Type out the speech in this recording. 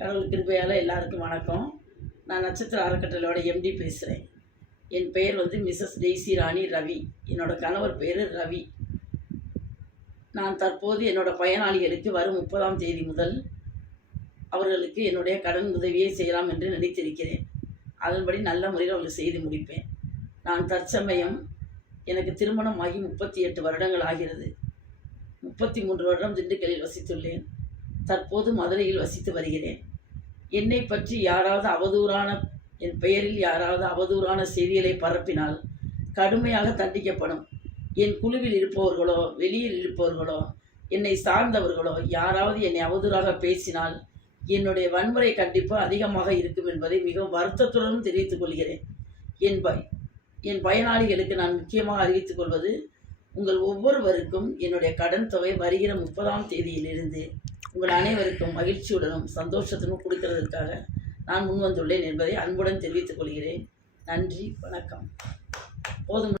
கடவுள் கிருபையால் எல்லாருக்கும் வணக்கம். நான் நட்சத்திர அறக்கட்டளையோட எம்டி பேசுகிறேன். என் பெயர் மிஸ்ஸஸ் டெய்சி ராணி ரவி. என்னோடய கணவர் பேர் ரவி. நான் தற்போது என்னோடய பயனாளிகளுக்கு வரும் 30ஆம் தேதி முதல் அவர்களுக்கு என்னுடைய கடன் உதவியை செய்யலாம் என்று நினைத்திருக்கிறேன். அதன்படி நல்ல முறையில் அவர்கள் செய்து முடிப்பேன். நான் தற்சமயம் எனக்கு திருமணமாகி 38 வருடங்கள் ஆகிறது. 33 வருடம் திண்டுக்கல்லில் வசித்துள்ளேன். தற்போது மதுரையில் வசித்து வருகிறேன். என்னை பற்றி என் பெயரில் யாராவது அவதூறான செய்திகளை பரப்பினால் கடுமையாக தண்டிக்கப்படும். என் குழுவில் இருப்பவர்களோ வெளியில் இருப்பவர்களோ என்னை சார்ந்தவர்களோ யாராவது என்னை அவதூறாக பேசினால் என்னுடைய வன்முறை கண்டிப்பு அதிகமாக இருக்கும் என்பதை மிகவும் வருத்தத்துடன் தெரிவித்துக் கொள்கிறேன். என் பயனாளிகளுக்கு நான் முக்கியமாக அறிவித்துக் கொள்வது, உங்கள் ஒவ்வொருவருக்கும் என்னுடைய கடன் தொகை வருகிற 30ஆம் தேதியிலிருந்து உங்கள் அனைவருக்கும் மகிழ்ச்சியுடனும் சந்தோஷத்துடனும் கொடுக்கிறதுக்காக நான் முன்வந்துள்ளேன் என்பதை அன்புடன் தெரிவித்துக் கொள்கிறேன். நன்றி, வணக்கம். போதும்.